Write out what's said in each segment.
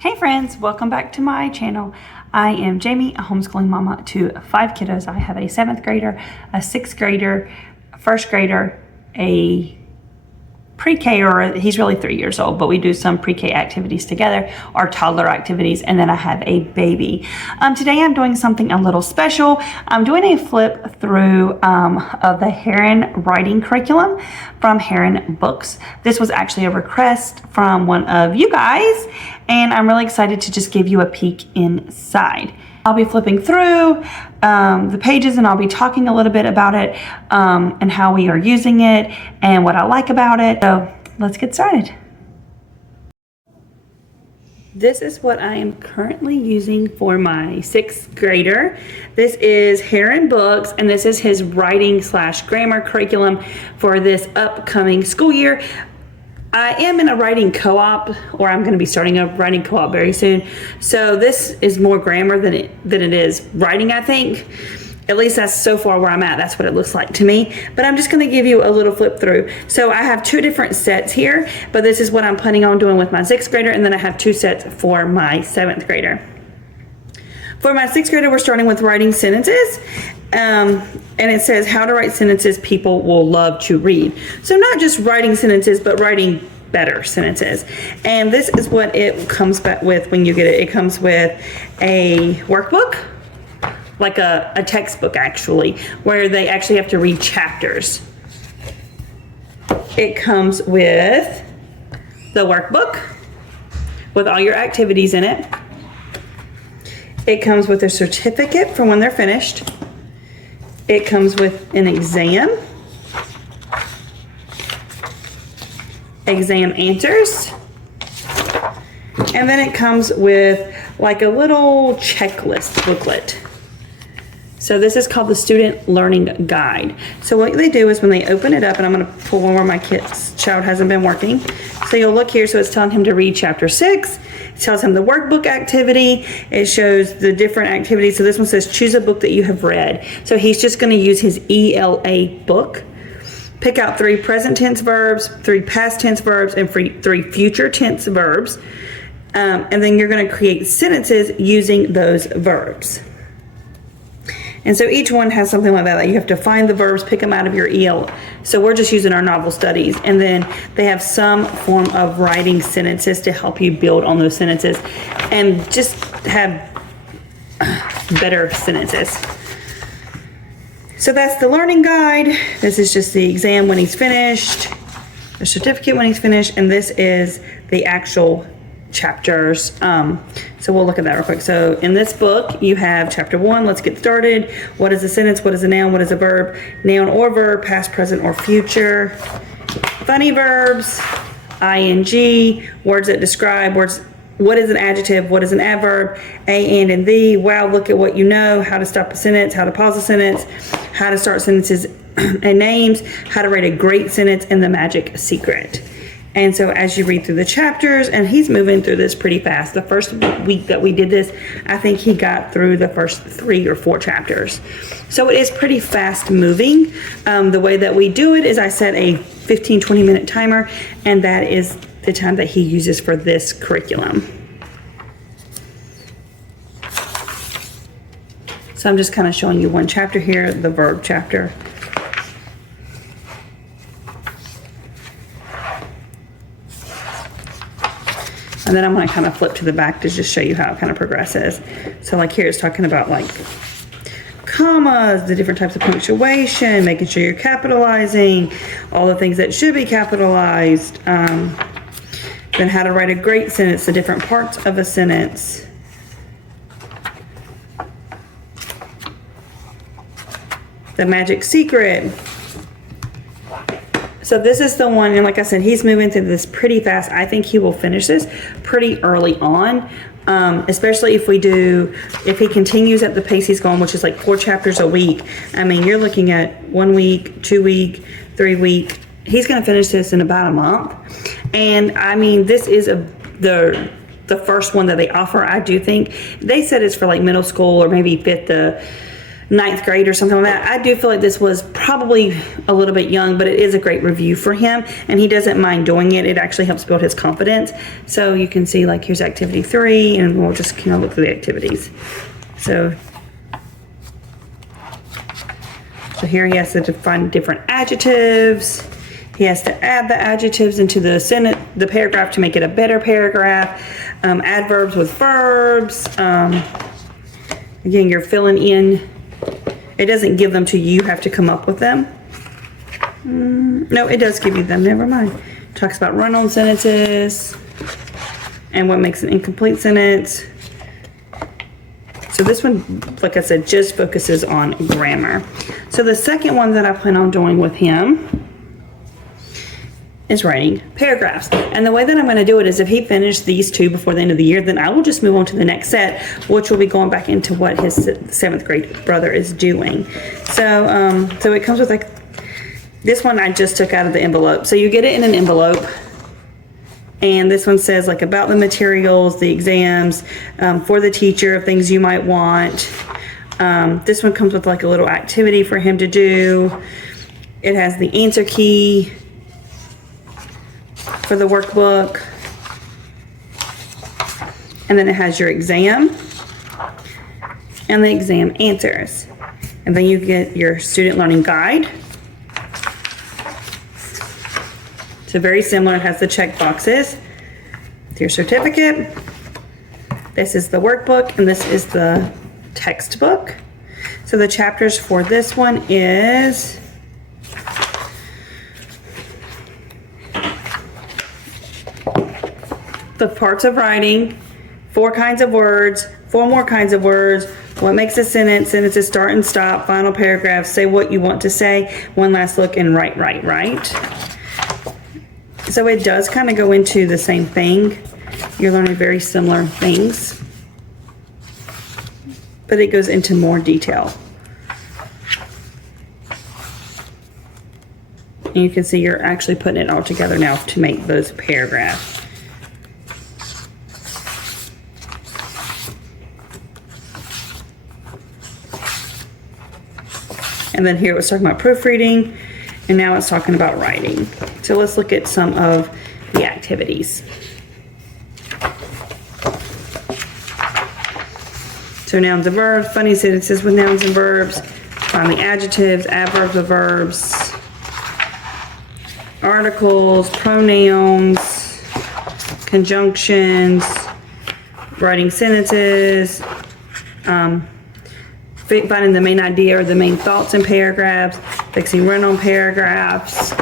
Hey friends, welcome back to my channel. I am Jamie, a homeschooling mama to 5 kiddos. I have a 7th grader, a 6th grader, a 1st grader, a pre-K, or he's really 3 years old, but we do some pre-K activities together, or toddler activities, and then I have a baby. Today I'm doing something a little special. I'm doing a flip through of the Heron Writing curriculum from Heron Books. This was actually a request from one of you guys, and I'm really excited to just give you a peek inside. I'll be flipping through the pages, and I'll be talking a little bit about it and how we are using it and what I like about it. So let's get started. This is what I am currently using for my 6th grader. This is Heron Books, and this is his writing/grammar curriculum for this upcoming school year. I am in a writing co-op, or I'm going to be starting a writing co-op very soon. So this is more grammar than it is writing, I think. At least that's so far where I'm at. That's what it looks like to me. But I'm just going to give you a little flip through. So I have 2 different sets here, but this is what I'm planning on doing with my 6th grader, and then I have 2 sets for my 7th grader. For my 6th grader, we're starting with writing sentences. And it says how to write sentences people will love to read. So not just writing sentences, but writing better sentences. And this is what it comes back with when you get it. It comes with a workbook, like a textbook actually, where they actually have to read chapters. It comes with the workbook with all your activities in it. It comes with a certificate for when they're finished. It comes with an exam answers, and then it comes with like a little checklist booklet. So this is called the Student Learning Guide. So what they do is when they open it up, and I'm going to pull one where my child hasn't been working. So you'll look here, so it's telling him to read chapter 6. It tells him the workbook activity. It shows the different activities. So this one says choose a book that you have read. So he's just going to use his ELA book. Pick out 3 present tense verbs, 3 past tense verbs, and 3 future tense verbs. And then you're going to create sentences using those verbs. And so each one has something like that. You have to find the verbs, pick them out of your EL. So we're just using our novel studies. And then they have some form of writing sentences to help you build on those sentences and just have better sentences. So that's the learning guide. This is just the exam when he's finished, the certificate when he's finished, and this is the actual chapters. So we'll look at that real quick. So in this book you have chapter 1. Let's get started. What is a sentence? What is a noun? What is a verb? Noun or verb, past, present, or future. Funny verbs, ing, words that describe, words. What is an adjective? What is an adverb? A, and the. Wow, look at what you know. How to stop a sentence, how to pause a sentence, how to start sentences and names, how to write a great sentence, and the magic secret. And so as you read through the chapters, and he's moving through this pretty fast. The first week that we did this, I think he got through the first 3 or 4 chapters. So it is pretty fast moving. The way that we do it is I set a 15-20 minute timer, and that is the time that he uses for this curriculum. So I'm just kind of showing you one chapter here, the verb chapter. And then I'm going to kind of flip to the back to just show you how it kind of progresses. So like here it's talking about like commas, the different types of punctuation, making sure you're capitalizing, all the things that should be capitalized. Then how to write a great sentence, the different parts of a sentence. The magic secret. So this is the one, and like I said, he's moving through this pretty fast. I think he will finish this pretty early on, especially if he continues at the pace he's going, which is like 4 chapters a week. I mean, you're looking at 1 week, 2 week, 3 week. He's going to finish this in about a month. And I mean, this is the first one that they offer. I do think they said it's for like middle school or maybe 5th to ninth grade or something like that. I do feel like this was probably a little bit young, but it is a great review for him, and he doesn't mind doing it. It actually helps build his confidence. So you can see, like, here's activity 3, and we'll just kind of look through the activities. So here he has to define different adjectives. He has to add the adjectives into the sentence, the paragraph, to make it a better paragraph. Adverbs with verbs. Again, you're filling in. It doesn't give them to you. You have to come up with them. No, it does give you them. Never mind. Talks about run-on sentences and what makes an incomplete sentence. So this one, like I said, just focuses on grammar. So the second one that I plan on doing with him is writing paragraphs. And the way that I'm going to do it is, if he finished these 2 before the end of the year, then I will just move on to the next set, which will be going back into what his 7th grade brother is doing. So so it comes with, like, this one I just took out of the envelope. So you get it in an envelope. And this one says, like, about the materials, the exams, for the teacher, of things you might want. This one comes with, like, a little activity for him to do. It has the answer key for the workbook. And then it has your exam and the exam answers. And then you get your student learning guide. So very similar. It has the check boxes. Your certificate. This is the workbook, and this is the textbook. So the chapters for this one is the parts of writing, 4 kinds of words, 4 more kinds of words, what makes a sentence, sentences start and stop, final paragraph, say what you want to say, one last look, and write. So it does kind of go into the same thing. You're learning very similar things, but it goes into more detail. And you can see you're actually putting it all together now to make those paragraphs. And then here it was talking about proofreading, and now it's talking about writing. So let's look at some of the activities. So nouns and verbs, funny sentences with nouns and verbs, find the adjectives, adverbs of verbs, articles, pronouns, conjunctions, writing sentences, finding the main idea or the main thoughts in paragraphs, fixing run-on paragraphs.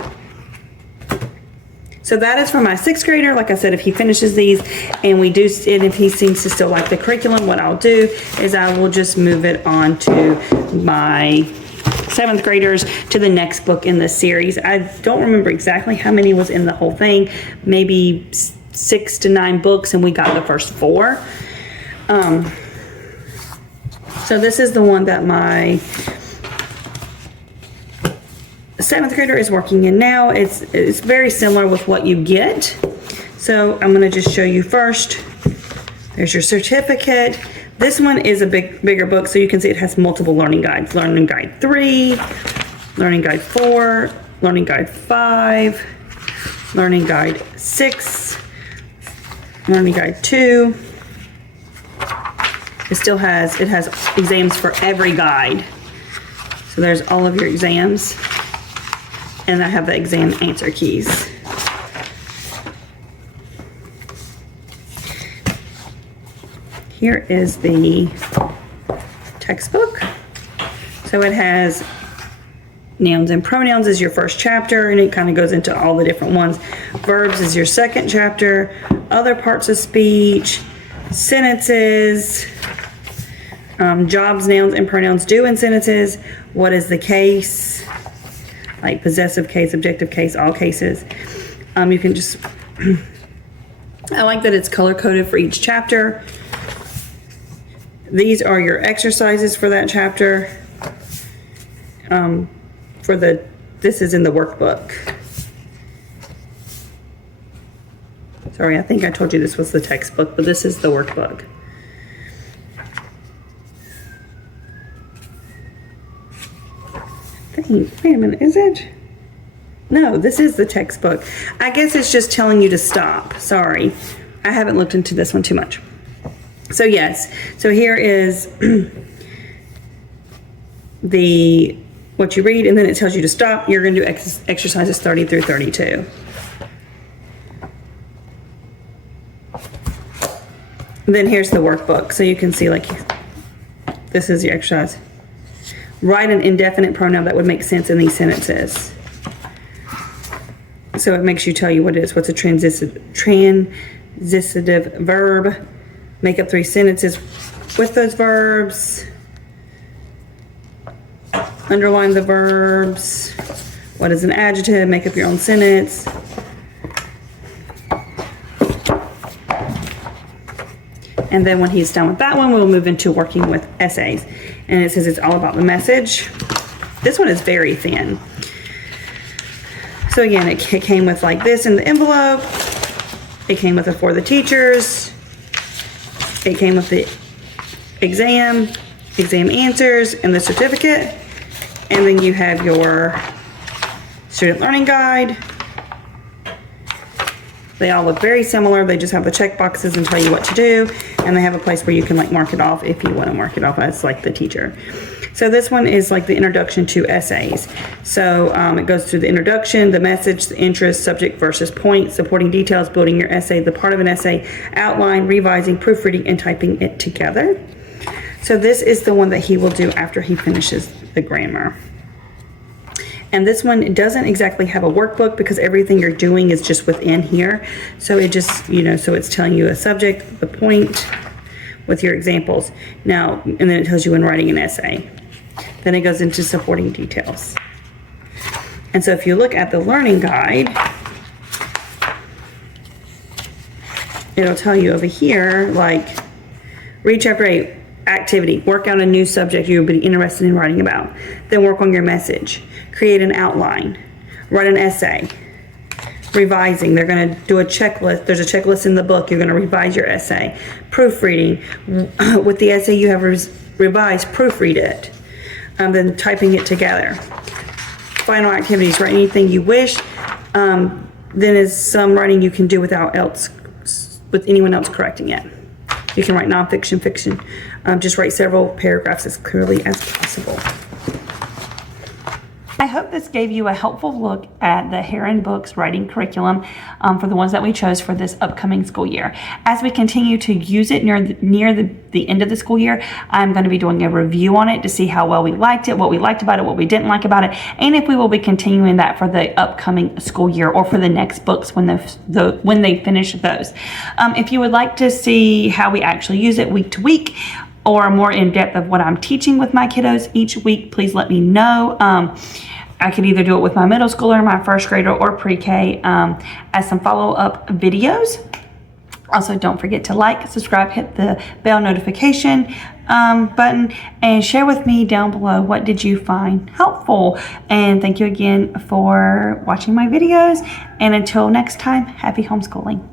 So that is for my 6th grader. Like I said, if he finishes these and if he seems to still like the curriculum, what I'll do is I will just move it on to my 7th graders, to the next book in the series. I don't remember exactly how many was in the whole thing, maybe 6 to 9 books, and we got the first 4. So this is the one that my 7th grader is working in now. It's very similar with what you get. So I'm going to just show you first. There's your certificate. This one is a bigger book, so you can see it has multiple learning guides. Learning Guide 3, Learning Guide 4, Learning Guide 5, Learning Guide 6, Learning Guide 2. It has exams for every guide. So there's all of your exams. And I have the exam answer keys. Here is the textbook. So it has nouns and pronouns is your first chapter, and it kind of goes into all the different ones. Verbs is your second chapter. Other parts of speech, sentences, jobs, nouns, and pronouns do in sentences. What is the case? Like possessive case, objective case, all cases. You can just, I like that it's color coded for each chapter. These are your exercises for that chapter. This is in the workbook. Sorry, I think I told you this was the textbook, but this is the workbook. Dang, wait a minute, is it? No, this is the textbook. I guess it's just telling you to stop. Sorry. I haven't looked into this one too much. So yes, so here is what you read, and then it tells you to stop. You're going to do exercises 30 through 32. And then here's the workbook, so you can see, like, this is your exercise. Write an indefinite pronoun that would make sense in these sentences. So it makes you tell you what it is. What's a transitive verb? Make up 3 sentences with those verbs. Underline the verbs. What is an adjective? Make up your own sentence. And then when he's done with that one, we'll move into working with essays. And it says it's all about the message. This one is very thin. So again, it came with like this in the envelope. It came with it for the teachers. It came with the exam answers, and the certificate. And then you have your student learning guide. They all look very similar. They just have the check boxes and tell you what to do. And they have a place where you can like mark it off if you want to mark it off as like the teacher. So this one is like the introduction to essays. So it goes through the introduction, the message, the interest, subject versus point, supporting details, building your essay, the part of an essay, outline, revising, proofreading, and typing it together. So this is the one that he will do after he finishes the grammar. And this one doesn't exactly have a workbook because everything you're doing is just within here. So it just, so it's telling you a subject, the point, with your examples. Now, and then it tells you when writing an essay. Then it goes into supporting details. And so if you look at the learning guide, it'll tell you over here, like, read chapter 8, activity, work out a new subject you would be interested in writing about. Then work on your message. Create an outline, write an essay, revising. They're going to do a checklist. There's a checklist in the book. You're going to revise your essay. Proofreading. With the essay you have revised, proofread it. Then typing it together. Final activities, write anything you wish. Then is some writing you can do with anyone else correcting it. You can write nonfiction, fiction. Just write several paragraphs as clearly as possible. I hope this gave you a helpful look at the Heron Books writing curriculum for the ones that we chose for this upcoming school year. As we continue to use it near the end of the school year, I'm going to be doing a review on it to see how well we liked it, what we liked about it, what we didn't like about it, and if we will be continuing that for the upcoming school year or for the next books when they finish those. If you would like to see how we actually use it week to week, or more in depth of what I'm teaching with my kiddos each week, please let me know. I could either do it with my middle schooler, my first grader, or pre-K as some follow-up videos. Also, don't forget to like, subscribe, hit the bell notification button, and share with me down below what did you find helpful. And thank you again for watching my videos. And until next time, happy homeschooling.